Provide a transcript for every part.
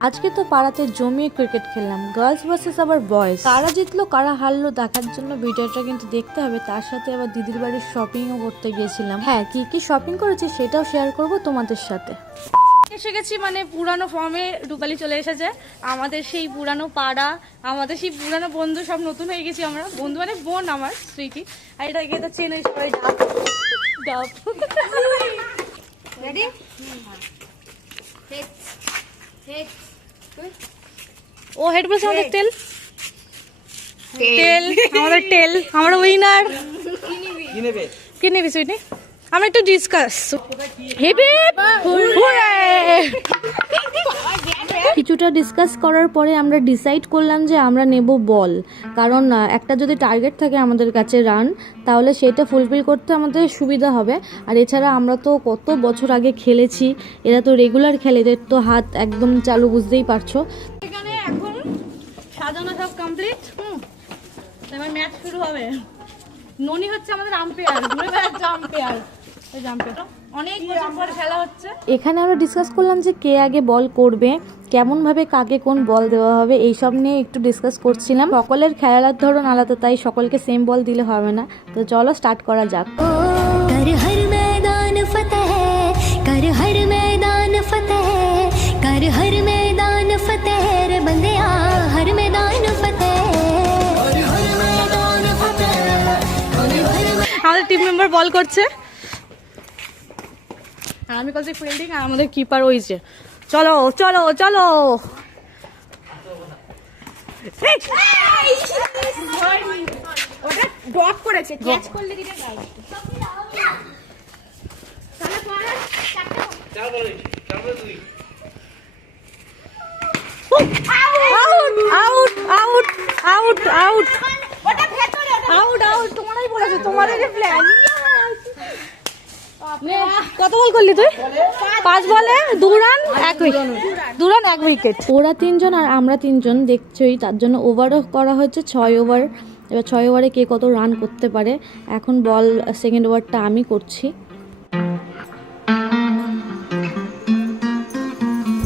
আজকে তো পাড়াতে জমিয়ে ক্রিকেট খেললাম গার্লস ভার্সেস আবার বয়েজ কারা জিতলো কারা হারলো দেখার জন্য ভিডিওটা কিন্তু দেখতে হবে। তার সাথে আবার দিদির বাড়ির শপিংও করতে গিয়েছিলাম। হ্যাঁ কি কি শপিং করেছি সেটাও শেয়ার করব তোমাদের সাথে। এসে গেছি মানে পুরানো ফর্মে রূপালি চলে এসেছে। আমাদের সেই পুরানো পাড়া আমাদের সেই পুরানো বন্ধু সব নতুন হয়ে গেছি আমরা। বন্ধু মানে বোন আমার স্মৃতি। আর এটা গিয়ে তো চেন ওই সবাই ডাব। ডাব। রেডি ও হেড বলছে আমাদের তেল তেল আমাদের তেল আমরা উইনার কি নিবি সুইটি আমরা একটু ডিসকাস হেবে হুররে কিছুটা ডিসকাস করার পরে আমরা ডিসাইড করলাম যে আমরা নেব বল কারণ একটা যদি টার্গেট থাকে আমাদের কাছে রান তাহলে সেটা ফুলফিল করতে আমাদের সুবিধা হবে। আর এছাড়া আমরা তো কত বছর আগে খেলেছি, এরা তো রেগুলার খেলে, এদের তো হাত একদম চালু, বুঝতেই পারছ। এখানে সাজানো সব কমপ্লিট ম্যাচ শুরু হবে। ননি হচ্ছে আমাদের আম্পায়ার এখানে আমরা ডিসকাস করলাম যে কে আগে বল করবে কেমনভাবে কাকে কোন বল দেওয়া হবে এইসব নিয়ে একটু ডিসকাস করছিলাম। সকলের খেলার ধরন আলাদা তাই সকলকে সেম বল দিলে হবে না। তো চলো স্টার্ট করা যাক। টিম মেম্বার বল করছে। আর আমি করছি ফিল্ডিং আর আমাদের কিপার ওই যে। চলো চলো চলো। ওটা ড্রপ করেছে ক্যাচ করলে দিতে out out out out out out out তোমারই বলেছে তোমারই প্ল্যান কত বল করলি তুই? পাঁচ বলে দু রান এক উইকেট। দু রান এক উইকেট। ওরা তিনজন আর আমরা তিনজন দেখছোই তার জন্য ওভারও করা হয়েছে ছয় ওভার এবার ছয় ওভারে কে কত রান করতে পারে? এখন বল সেকেন্ড ওভারটা আমি করছি।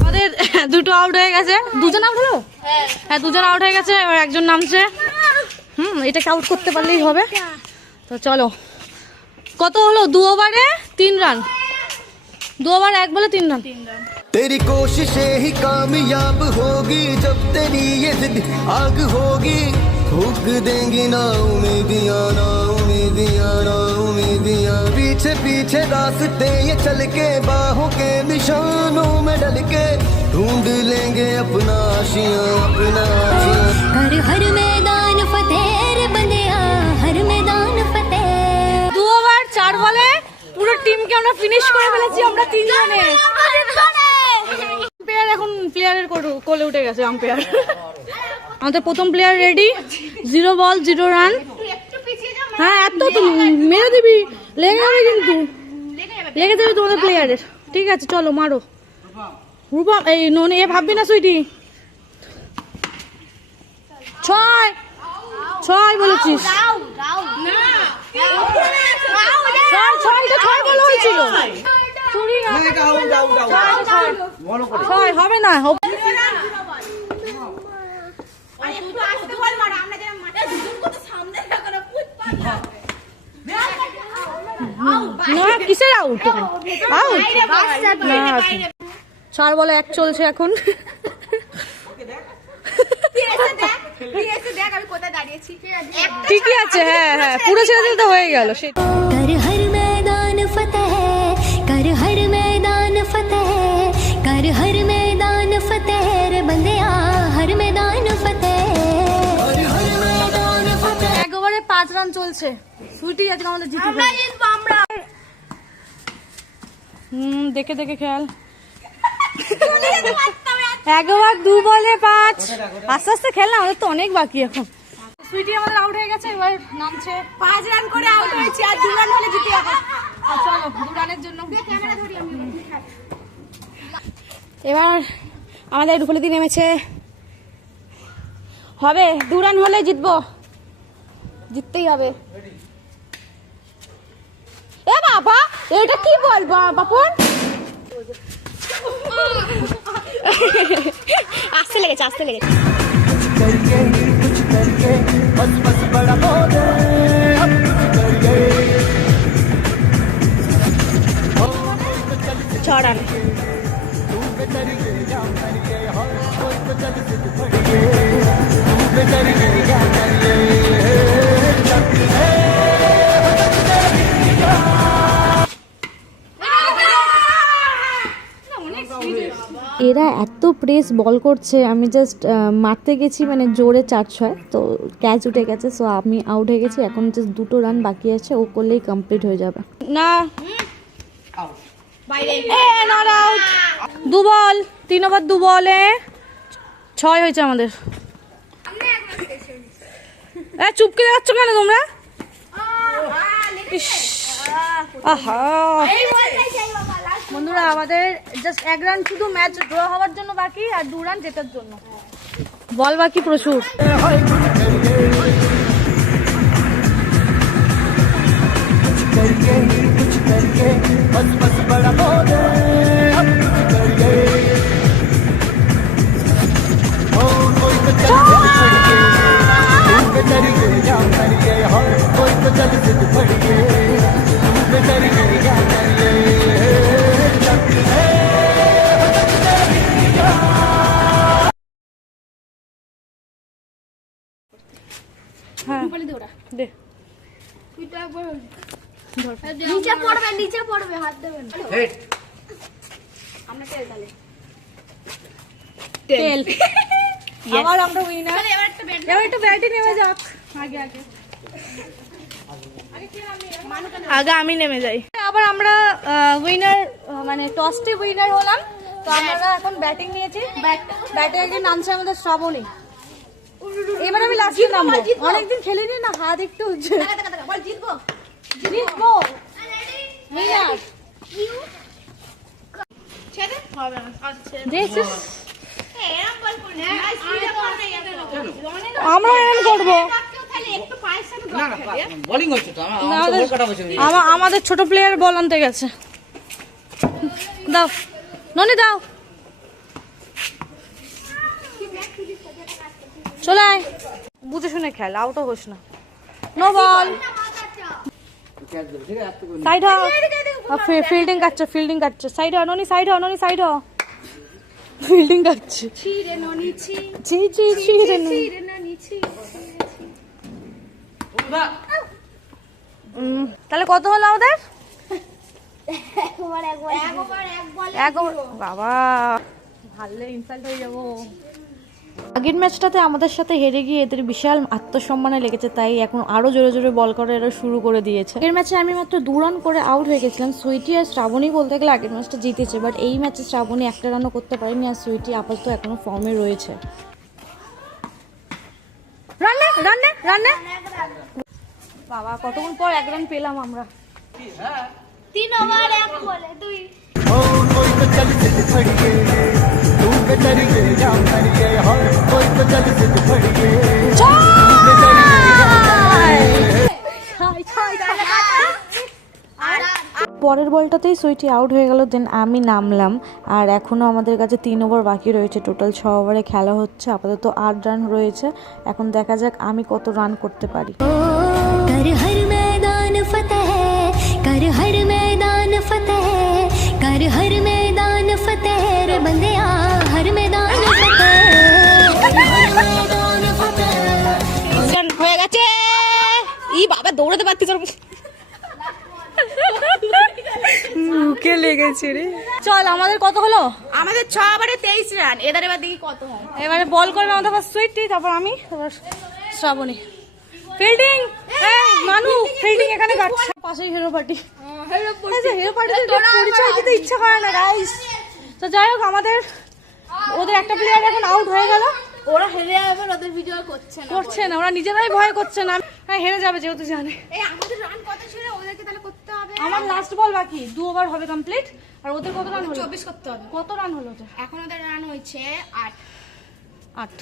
আমাদের দুটো আউট হয়ে গেছে। দুজন আউট হলো? হ্যাঁ দুজন আউট হয়ে গেছে এবার একজন নামছে। হুম এটাকে আউট করতে পারলেই হবে? তো চলো। কত হলো দু ওভারে তিন রান দু ওভার এক বলে তিন রান तेरी कोशिशें ही कामयाब होगी जब तेरी ये जिद आग होगी फूक देंगी ना उम्मीदियां ना उम्मीदियां ना उम्मीदियां पीछे पीछे रास्ते ये चल के बाहों के निशानों में डल के ढूंढ लेंगे अपना आशियां अपना आशियां कर हर मैदान পুরো টিমকে আমরা ফিনিশ করে ফেলেছি আমরা তিনজনে। আম্পায়ার এখন প্লেয়ারের কোলে উঠে গেছে আম্পায়ার আমাদের প্রথম player ready zero ball zero run হ্যাঁ এত তো মেরে দিবি। লেগে যাবে কিন্তু। লেগে যাবে তোমাদের প্লেয়ারের ঠিক আছে চলো মারো। রূপম এই ননি এ ভাববি না সুইটি? ছয়! ছয় বলেছিস। ছয় ছয় তো ছয় বলা হয়েছিল। ছয়, হবে না। হবে না কিসের আউট? আউট? না চার বলে এক চলছে এখন। ঠিকই আছে হ্যাঁ হ্যাঁ পুরো ছেড়ে তো হয়ে গেল সেটা হুম দেখে দেখে খেয়াল। দু বলে পাঁচ। আস্তে আস্তে খেললাম আমাদের তো অনেক বাকি এখন। সুইটি আমাদের আউট হয়ে গেছে এবার নামছে পাঁচ রান করে আউট হয়েছি আর দু রান হলে জিতে যাব। চলো রানের জন্য। এবার আমাদের রুফলিদি নেমেছে। হবে দু রান হলে জিতবো। জিততেই হবে। এ বাবা এটা কি বলব বাপন? আসতে লেগেছে আসতে লেগেছে। बस बस बड़ा बोले हम कुछ करिए చూడాలి నువ్వు జరిగే এরা এত প্রেস বল করছে আমি জাস্ট মারতে গেছি মানে জোরে চার ছয় তো ক্যাচ উঠে গেছে সো আমি আউট হয়ে গেছি এখন জাস্ট দুটো রান বাকি আছে ও করলেই কমপ্লিট হয়ে যাবে। না। দু বল তিন ওভার দু বলে ছয় হয়েছে আমাদের। এ চুপকে যাচ্ছ কেন তোমরা? ইস, আহা বন্ধুরা আমাদের জাস্ট এক রান শুধু ম্যাচ ড্র হওয়ার জন্য বাকি আর দু রান জেতার জন্য বল বাকি প্রচুর करिए कुछ करिए बस बस बड़ा बोले अब कुछ करिए ओ कोई तो जग से पड़िए तू है। হ্যাঁ দে নিচে পড়বে নিচে পড়বে হাত দেবেন তেল আবার আমরা উইনার এবার একটু ব্যাটে নেমে যাক আগে আগে আগে আমি নেমে যাই। আবার আমরা উইনার মানে টসটি উইনার হলাম। তো আমরা এখন ব্যাটিং নিয়েছি। ব্যাটে একদিন নামছে আমাদের শ্রাবণী। এবার আমি লাস্টে নামবো। অনেকদিন খেলিনি না হাত একটু উজ্জ্বল জিতবো। জিতবো। উইনার আমরা এরকম করব। আমাদের- ছোট প্লেয়ার বল আনতে গেছে। দাও। ননি দাও। চলে আয়। বুঝে শুনে খেল আউটও হোস না। নো বল সাইড হ ফিল্ডিং কাটছে ফিল্ডিং কাটছে। সাইড হ ননি সাইড হ ননি সাইড হ ফিল্ডিং কাটছে। ছি ছি। ছি রে ননি। তাহলে কত হলো আমাদের? বাবা হারলে ইনসাল্ট হয়ে যাব। আগের ম্যাচটাতে আমাদের সাথে হেরে গিয়ে এদের বিশাল আত্মসম্মানে লেগেছে তাই এখন আরও জোরে জোরে বল করা এরা শুরু করে দিয়েছে। আগের ম্যাচে আমি মাত্র দু রান করে আউট হয়ে গেছিলাম। সুইটি আর শ্রাবণী বলতে গেলে আগের ম্যাচটা জিতেছে বাট এই ম্যাচে শ্রাবণী একটা রানও করতে পারেনি আর সুইটি আপাতত এখনও ফর্মে রয়েছে। রান্নে রান্নে রান্নে বাবা কতক্ষণ পর এক রান পেলাম আমরা তিন ওভার এক বলে দুই ओ कोई तो जग से पड़िए तू बेतरिए या करिए हर कोई तो जग से पड़िए तू बेतरिए या পরের বলটাতেই সুইটি আউট হয়ে গেল দেন আমি নামলাম আর এখনও আমাদের কাছে তিন ওভার বাকি রয়েছে টোটাল ছ ওভারে খেলা হচ্ছে আপাতত আট রান রয়েছে এখন দেখা যাক আমি কত রান করতে পারি कर हर मैदान फतेह कर हर मैदान फतेह कर हर मैदान फतेह रे बंदिया हर मैदान फतेह कर हर मैदान फतेह হয়ে গেছে ই বাবা দৌড়াতে পারতিস ওর মুখে লেগেছে রে চল আমাদের কত হলো আমাদের ছ ওভারে তেইশ রান এদের এবার দেখি কত হয় এবারে বল করবে আমাদের ফার্স্ট সুইটি তারপর আমি তারপর শ্রাবণী ফিল্ডিং মানু ফিল্ডিং এখানে কাটছে। পাশেই হিরো পার্টি হিরো পার্টিতে পরিচয় দিতে ইচ্ছা করে না গাইস তো যাই হোক আমাদের ওদের একটা প্লেয়ার এখন আউট হয়ে গেল। ওরা হেরে যাবে ওদের ভিডিও করছে না। করছে না ওরা নিজেরাই ভয় করছে না। হ্যাঁ হেরে যাবে যেহেতু জানে। এই আমাদের রান কত ছিল ওদেরকে তাহলে করতে হবে? আমার লাস্ট বল বাকি দু ওভার হবে কমপ্লিট আর ওদের কত রান হলো? চব্বিশ করতে হবে। কত রান হলো ওদের? এখন ওদের রান হয়েছে আট। আট।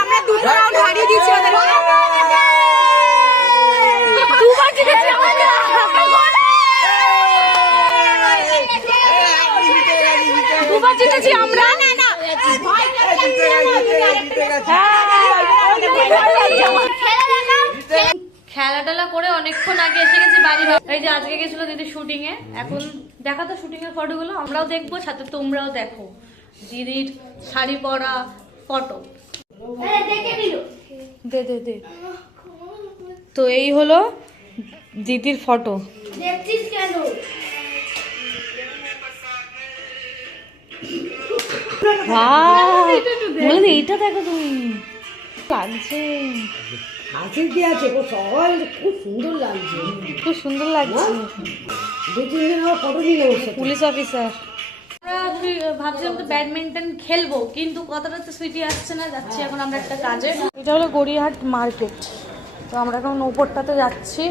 আমরা দুটো রাউন্ড হারিয়ে দিয়েছি ওদের জিতেছি আমরা না না খেলা টেলা করে অনেকক্ষণ আগে এসে গেছি বাড়ি এই যে আজকে গেছিল দিদি শুটিং এ। এখন দেখা তো শুটিং এর ফটোগুলো আমরাও দেখব সাথে তোমরাও দেখো। দিদির শাড়ি পরা ফটো দে দে দে। তো এই হলো দিদির ফটো দেখছিস কেন? এইটা দেখো তুমি। লাগছে। আছে কি আছে? ও সবাই খুব সুন্দর লাগছে। খুব সুন্দর লাগছে। দু তিন দিন আমার ফটো নিয়ে নেব পুলিশ অফিসার আমরা ভাবছিলাম তো ব্যাডমিন্টন খেলব কিন্তু কথাটা তো সুইটি আসছে না যাচ্ছি এখন আমরা একটা কাজে। এটা হলো গড়িয়াহাট মার্কেট তো আমরা এখন ওপরটাতে যাচ্ছি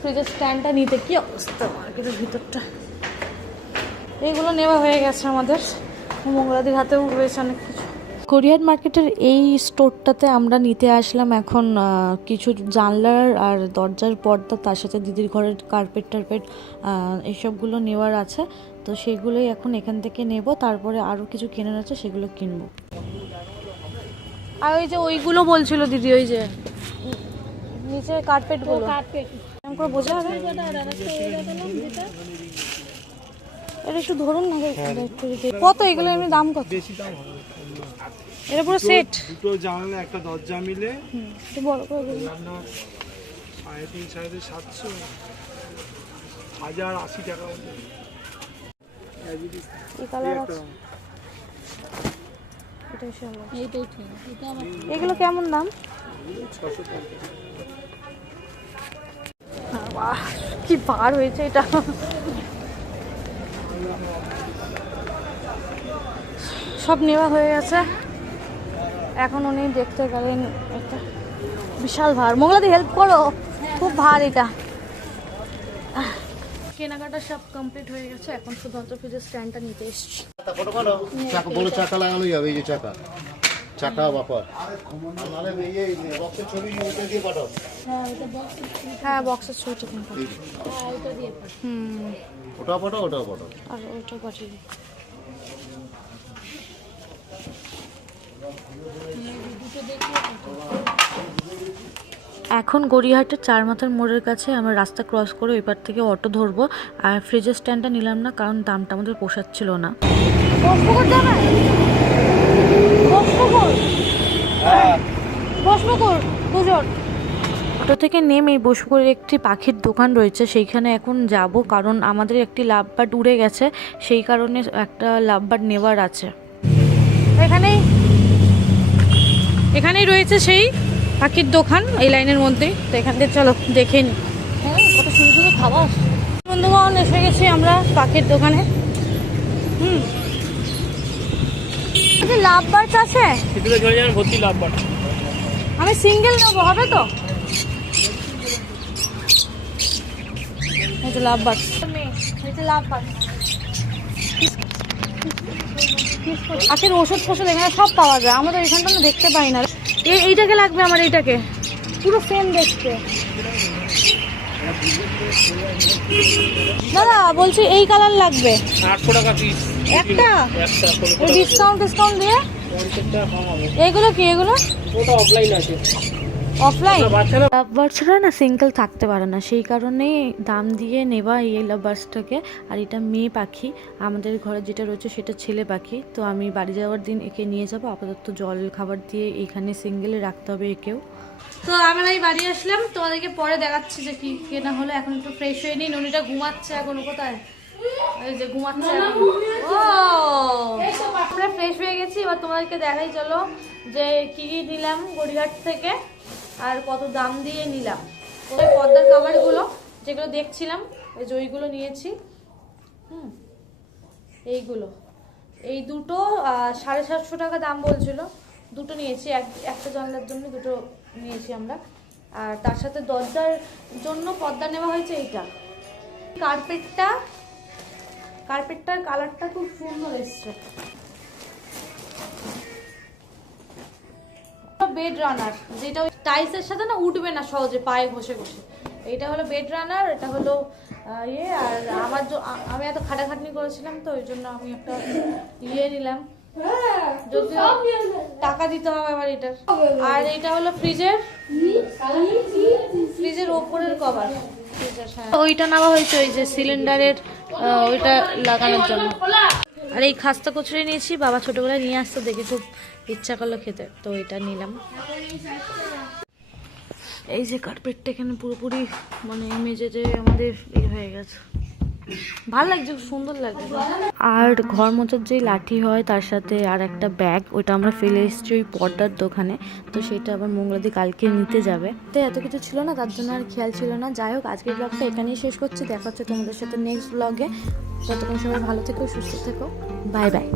ফ্রিজের স্ট্যান্ডটা নিতে। কি অবস্থা মার্কেটের ভিতরটা? এইগুলো নেওয়া হয়ে গেছে আমাদের। মঙ্গলাদির হাতেও রয়েছে অনেক কোরিয়ান মার্কেটের এই স্টোরটাতে আমরা নিতে আসলাম এখন কিছু জানলার আর দরজার পর্দা তার সাথে দিদির ঘরের কার্পেট টার্পেট এইসবগুলো নেওয়ার আছে। তো সেগুলোই এখন এখান থেকে নেব তারপরে আরও কিছু কেনার আছে সেগুলো কিনবো। আর ওই যে ওইগুলো বলছিল দিদি ওই যে নিচে কার্পেটগুলো কার্পেট করে বোঝা যাবে। এটা একটু ধরুন না কত? এগুলো এমনি দাম কত? এটা পুরো সেট দুটো জানলা একটা দরজা মিলে একটু বড় করে বলুন। সাড়ে তিন সাড়ে তিন সাতশো হাজার আশি টাকা এই কালার আছে। এটা এসে হলো। এগুলো কেমন দাম? বাহ, কি বার হয়েছে এটা। সব নেওয়া হয়ে গেছে। এখন উনি দেখতে গেলেন একটা বিশাল ভার। মোগলাদি হেল্প করো। খুব ভার এটা। কেনাকাটা সব কমপ্লিট হয়ে গেছে। এখন শুধুমাত্র ফ্রিজের স্ট্যান্ডটা নিতে এসছি। চাকা চাকা যাবে এই যে চাকা। চাকা বাপার। নাহলে বক্সের ছবি ওটা পাঠাও। হ্যাঁ হুম ওটাও পাঠাও ওটাও পাঠাও। আর ওইটা পাঠিয়ে এখন গড়িয়াহাটের চার মাথার মোড়ের কাছে আমরা রাস্তা ক্রস করে ওই পার থেকে অটো ধরবো। আর ফ্রিজের স্ট্যান্ডটা নিলাম না কারণ দামটা আমাদের পোষাচ্ছিল না। বসপুকুর দুজন অটো থেকে নেমে বসপুরের একটি পাখির দোকান রয়েছে সেইখানে এখন যাব কারণ আমাদের একটি লাভ বার্ড উড়ে গেছে সেই কারণে একটা লাভ বার্ড নেওয়ার আছে। এখানেই। এখানেই রয়েছে সেই পাখির দোকান এই লাইনের মধ্যেই তো এখান থেকে চলো দেখে নি। হ্যাঁ, কত সুন্দর সুন্দর খাবার। বন্ধুগণ এসে গেছি আমরা পাখির দোকানে। হুম। লাভ বার্ড আছে? আমি সিঙ্গেল নেব হবে তো? যে লাভ বার্ড এই লাভ বার্ড আখের ওষুধ ফষুধ এখানে সব পাওয়া যায়। আমাদের এখানটা না দেখতে পাই না। এই এইটাকে লাগবে আমার এইটাকে। পুরো সেম দেখতে। দাদা বলছি এই কালার লাগবে। আটশো টাকা পিস একটা? একটা ডিসকাউন্ট ডিসকাউন্ট দিয়ে? এইগুলো কি এগুলো? ওটা অফলাইন আছে। অফলাইন না সিঙ্গেল থাকতে পারে না। সেই কারণেই দাম দিয়ে নেওয়া এই লাভ বার্ডসটাকে। আর এটা মেয়ে পাখি। আমাদের ঘরে যেটা রয়েছে সেটা ছেলে পাখি। তো আমি বাড়ি যাওয়ার দিন একে নিয়ে যাব। আপাতত জল খাবার দিয়ে এখানে সিঙ্গেলে রাখতে হবে একেও। তো আমরা এই বাড়ি আসলাম। তোমাদেরকে পরে দেখাচ্ছি যে কি কেনা হলো। এখন একটু ফ্রেশ হয়ে নিই ননিটা ঘুমাচ্ছে এখন কোথায়? এই যে ঘুমাচ্ছে। ও আমরা ফ্রেশ হয়ে গেছি এবার তোমাদেরকে দেখাই চলো যে কি কি নিলাম গড়িয়াহাট থেকে আর কত দাম দিয়ে নিলাম। ওই পর্দার কাভারগুলো যেগুলো দেখছিলাম ওই যে ওইগুলো নিয়েছি। হুম এইগুলো। এই দুটো সাড়ে সাতশো টাকা দাম বলছিল। দুটো নিয়েছি এক একটা জানলার জন্য দুটো নিয়েছি আমরা। আর তার সাথে দরজার জন্য পর্দা নেওয়া হয়েছে এইটা। কার্পেটটা কার্পেটটার কালারটা খুব সুন্দর এসছে। বেড রানার যেটা টাইলসের সাথে না উঠবে না সহজে, পায়ে ঘষে ঘষে। এইটা হলো বেড রানার এটা হলো ইয়ে আর আমার আমি এত খাটাখাটনি করেছিলাম তো, ওই জন্য আমি একটা ইয়ে নিলাম। টাকা দিতে হবে আবার এটার। আর এটা হলো ফ্রিজের ফ্রিজের ওপরের কভার ওইটা নেওয়া হয়েছে ওই যে সিলিন্ডারের ওইটা লাগানোর জন্য। আর এই খাস্তা কচুরি নিয়েছি, বাবা ছোটবেলায় নিয়ে আসতো, দেখে খুব ইচ্ছা করল খেতে, তো এটা নিলাম। এই যে কার্পেটটা এখানে পুরোপুরি মানে মেঝেতে আমাদের ইয়ে হয়ে গেছে। ভালো লাগছে সুন্দর লাগছে। আর ঘর মোচার যেই লাঠি হয়, তার সাথে আর একটা ব্যাগ ওটা আমরা ফেলে এসেছি ওই পর্দার দোকানে। তো সেটা আবার মঙ্গলাদি কালকে নিতে যাবে। তো এত কিছু ছিল না, তার জন্য আর খেয়াল ছিল না। যাই হোক, আজকের ব্লগটা এখানেই শেষ করছি। দেখা হচ্ছে তোমাদের সাথে নেক্সট ব্লগে ততক্ষণ সবাই ভালো থেকো, সুস্থ থেকো। Bye bye